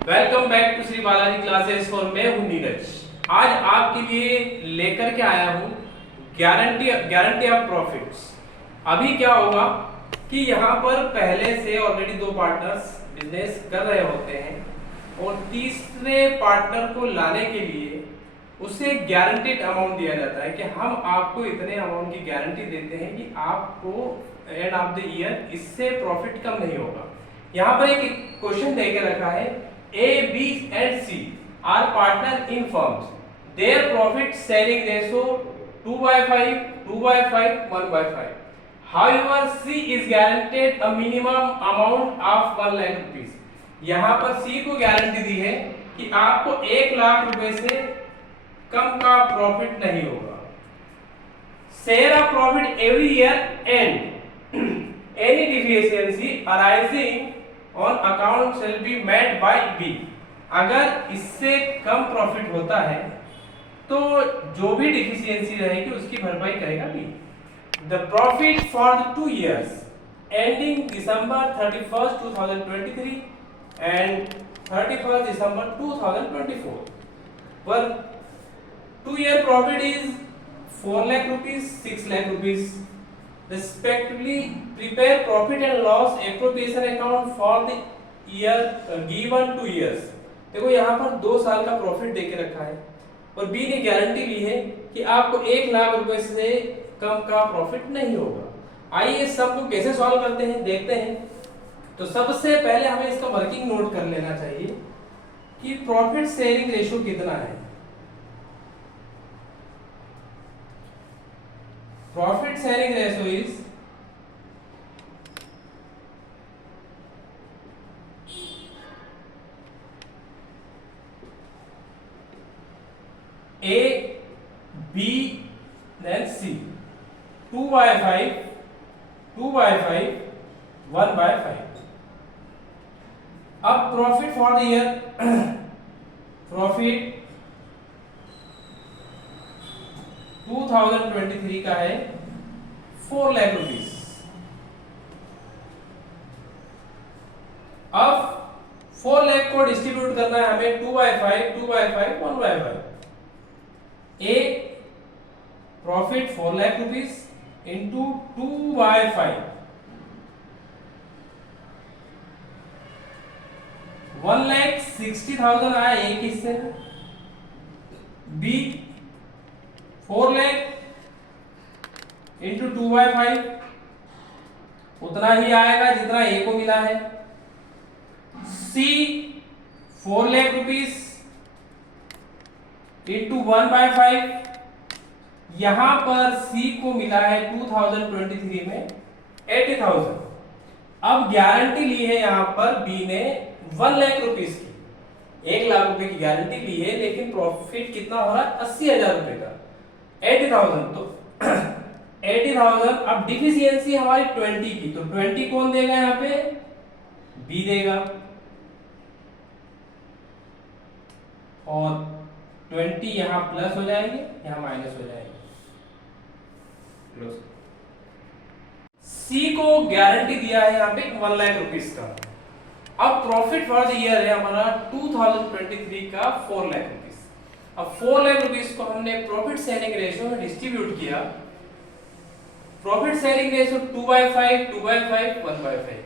Welcome back to Shri Balaji Classes for मैं हूं नीरज। आज आपके लिए लेकर के आया हूं गारंटी ऑफ प्रॉफिट्स। अभी क्या होगा कि यहाँ पर पहले से ऑलरेडी दो पार्टनर्स बिजनेस कर रहे होते हैं और तीसरे पार्टनर को लाने के लिए उसे गारंटीड अमाउंट दिया जाता है कि हम आपको इतने अमाउंट की गारंटी देते हैं कि आपको एंड ऑफ द ईयर इससे प्रॉफिट कम नहीं होगा। यहाँ पर एक क्वेश्चन देकर रखा है, A, B and C are partner in firms. Their profit sharing ratio 2/5, 2/5, 1/5. However, C is guaranteed a minimum amount of 1 lakh rupees. यहाँ पर C को गारंटी दी है कि आपको 1 लाख रुपए से कम का प्रॉफिट नहीं होगा। Share of profit every year and any deficiency arising on account shall be met by B। अगर इससे कम प्रॉफिट होता है तो जो भी डिफिशियंसी रहेगी उसकी भरपाई करेगा B। The profit for the 2 years ending December 31st 2023 and 31st December 2024 पर 2-year profit is 4 lakh rupees, 6 lakh rupees respectively. Prepare profit and loss appropriation account for the year given 2 years। देखो यहाँ पर 2 साल का profit देके रखा है और बी ने गारंटी ली है कि आपको 1 लाख रुपए से कम का प्रॉफिट नहीं होगा। आइए इस सब को कैसे सॉल्व करते हैं देखते हैं। तो सबसे पहले हमें इसका वर्किंग नोट कर लेना चाहिए कि प्रॉफिट शेयरिंग रेशियो कितना है। Profit sharing ratio is A, B, then C. 2/5, 2/5, 1/5. अब profit for the year profit 2023 का है 4 लाख रुपीस। अब 4 लाख को डिस्ट्रीब्यूट करना है हमें 2/5, 2/5, 1/5। ए प्रॉफिट 4 लाख रुपीस इंटू 2/5 1,60,000 आया एक हिस्से में। बी 4 लाख इंटू 2/5 उतना ही आएगा जितना ए को मिला है। सी 4 लाख रुपीस इंटू 1/5 यहां पर सी को मिला है 2023 में 80,000। अब गारंटी ली है यहां पर बी ने 1 लाख रुपीस की, 1 लाख रुपए की गारंटी ली है लेकिन प्रॉफिट कितना हो रहा है 80,000 रुपए का। 80,000 तो 80,000। अब डिफिशियंसी हमारी 20 की, तो 20 कौन देगा यहाँ पे? बी देगा और 20 यहाँ प्लस हो जाएंगे, यहाँ माइनस हो जाएंगे। सी को गारंटी दिया है यहाँ पे 1 लाख रुपीस का। अब प्रॉफिट फॉर द ईयर है हमारा 2023 का 4 लाख रुपीस। अब 4 लाख रुपीस को हमने प्रॉफिट शेयरिंग रेशियो में डिस्ट्रीब्यूट किया। Profit sharing ratio 2/5, 2/5, 1/5।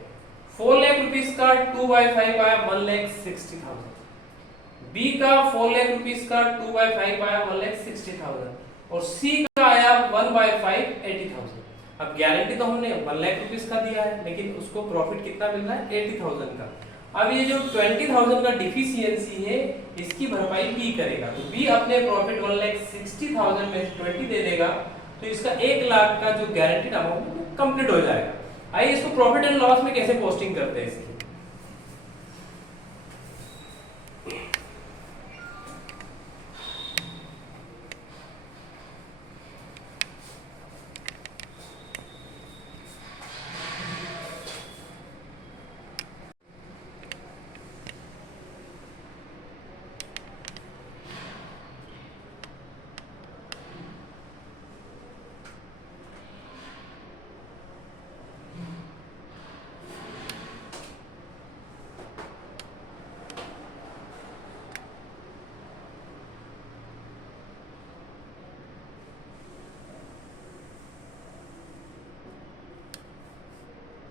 4 lakh rupees का 2/5 आया 1,60,000। बी का 4 लाख रुपीस का 2/5 आया 1,60,000 और सी का आया 1/5 80,000। अब गारंटी तो हमने 1 लाख रुपीस का दिया है लेकिन उसको प्रॉफिट कितना मिल रहा है 80,000 का। अब ये जो 20,000 का डिफिशियंसी है इसकी भरपाई बी करेगा। तो बी अपने प्रॉफिट 1,60,000 में 20 दे देगा तो इसका 1 लाख का जो गारंटीड अमाउंट कंप्लीट हो जाएगा। आइए इसको प्रॉफिट एंड लॉस में कैसे पोस्टिंग करते हैं इसकी।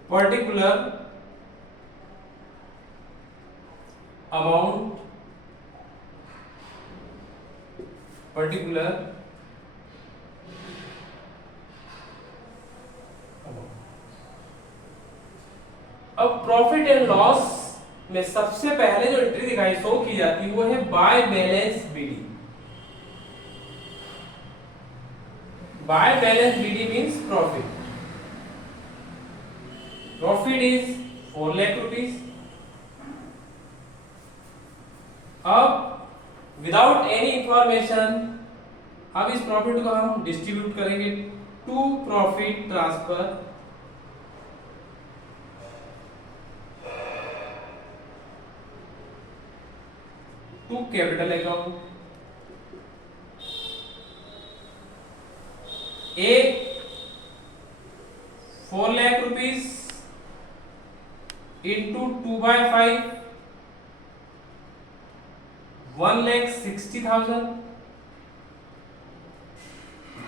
पर्टिकुलर अमाउंट, पर्टिकुलर अब प्रॉफिट एंड लॉस में सबसे पहले जो एंट्री दिखाई शो की जाती है वो है बाय बैलेंस बीडी। बाय बैलेंस बीडी मींस प्रॉफिट। प्रॉफिट इज 4 लाख रुपीस। अब विदाउट एनी इंफॉर्मेशन अब इस प्रॉफिट को हम डिस्ट्रीब्यूट करेंगे to profit transfer to capital account. एक 4 lakh rupees into 2/5 1,60,000।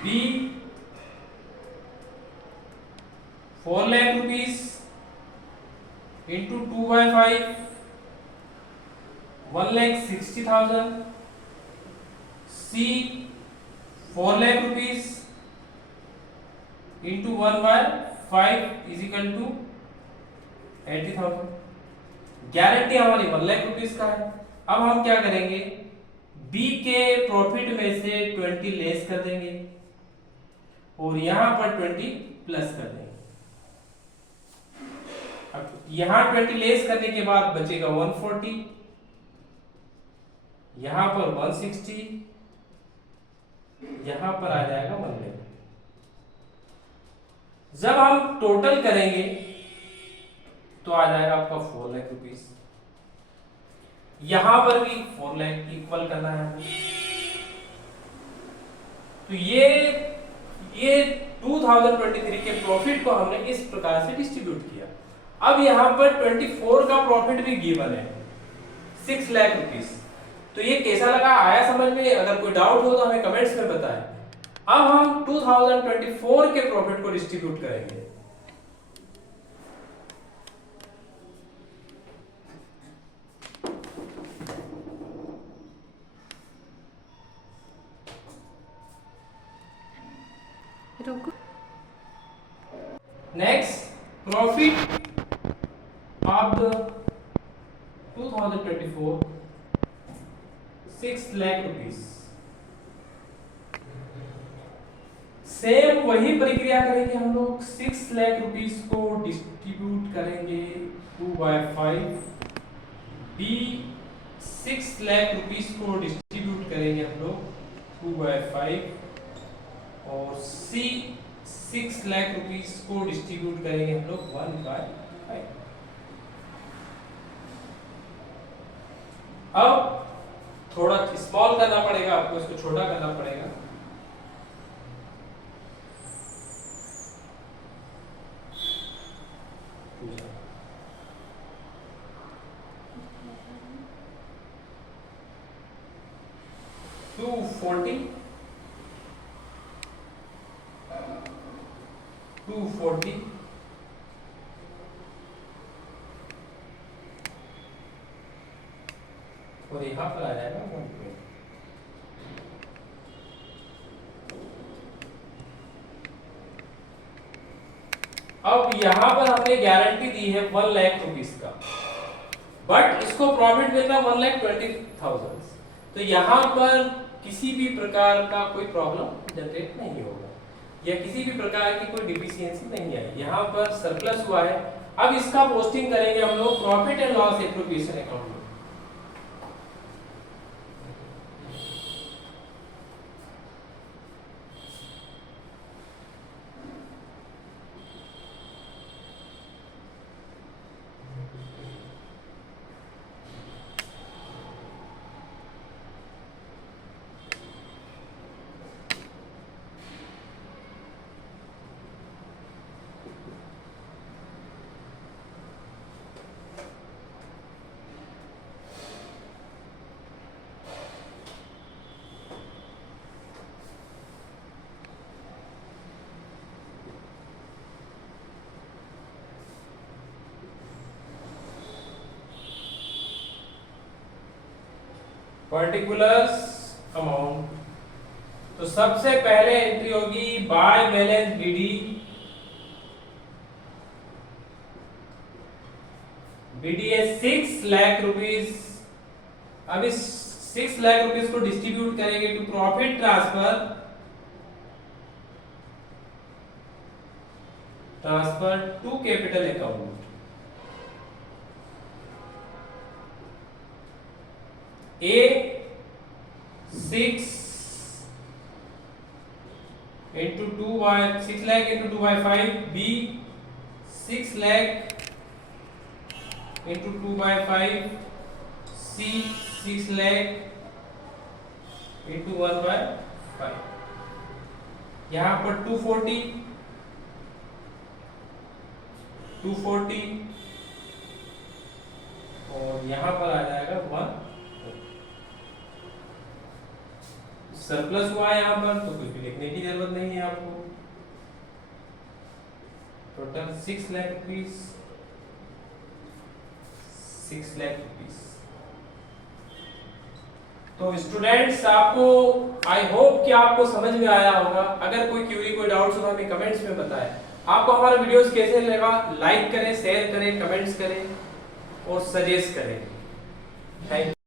B 4 lakh rupees into 2/5 1,60,000। C 4 lakh rupees into 1/5 is equal to 80,000। Guarantee हमारी 1 लाख रुपीस का है। अब हम क्या करेंगे, बी के प्रॉफिट में से 20 लेस कर देंगे और यहां पर 20 प्लस कर देंगे। अब यहां 20 लेस करने के बाद बचेगा 140, यहां पर 160, यहां पर आ जाएगा 1 लाख। जब हम टोटल करेंगे तो आ जाएगा आपका 4 लाख रुपीस। यहां पर भी 4 लाख इक्वल करना है हमें। तो ये 2023 के प्रॉफिट को हमने इस प्रकार से डिस्ट्रीब्यूट किया। अब यहां पर 24 का प्रॉफिट भी गिवन है 6 लाख रुपीस। तो ये कैसा लगा, आया समझ में? अगर कोई डाउट हो तो हमें कमेंट्स में बताएं। अब हम 2024 के प्रॉफिट को डिस्ट्रीब्यूट करेंगे। Next, profit of the 2024 6 lakh rupees. Same वही प्रक्रिया करेंगे हम लोग। 6 लाख रुपीस को डिस्ट्रीब्यूट करेंगे 2/5। बी 6 लाख रुपीस को डिस्ट्रीब्यूट करेंगे हम लोग 2/5 और सी 6 लाख रुपीस को डिस्ट्रीब्यूट करेंगे हम लोग 1/5। अब थोड़ा स्मॉल करना पड़ेगा आपको, इसको छोटा करना पड़ेगा। $240 और यहां पर आ जाएगा 120। अब यहां पर हमने गारंटी दी है 1 लाख रुपीस का, बट इसको प्रॉफिट मिलता है 1,20,000। तो यहां पर किसी भी प्रकार का कोई प्रॉब्लम जनरेट नहीं होगा या किसी भी प्रकार की कोई डिफिशियंसी नहीं आई। यहां पर सरप्लस हुआ है। अब इसका पोस्टिंग करेंगे हम लोग profit and loss appropriation account में। Particulars amount. तो सबसे पहले एंट्री होगी बाय बैलेंस बीडी, बीडी है 6 लाख रुपीस। अब इस 6 लाख रुपीस को डिस्ट्रीब्यूट करेंगे to profit transfer to capital account. A 6 into 2 by 6 lakh into 2 by 5, B 6 lakh into 2 by 5, C 6 lakh into 1 by 5। यहाँ पर 240 और यहाँ पर आ जाएगा 1। सरप्लस हुआ है यहाँ पर, तो कुछ भी लिखने की जरूरत नहीं है आपको। Total 6 lakh rupees, 6 lakh rupees. तो स्टूडेंट्स, आपको आई होप कि आपको समझ में आया होगा। अगर कोई क्यूरी, कोई डाउट्स हो हमें कमेंट्स में बताएं। आपको हमारा वीडियोस कैसे लगा, लाइक करें, शेयर करें, कमेंट्स करें और सजेस्ट करें। Thank you.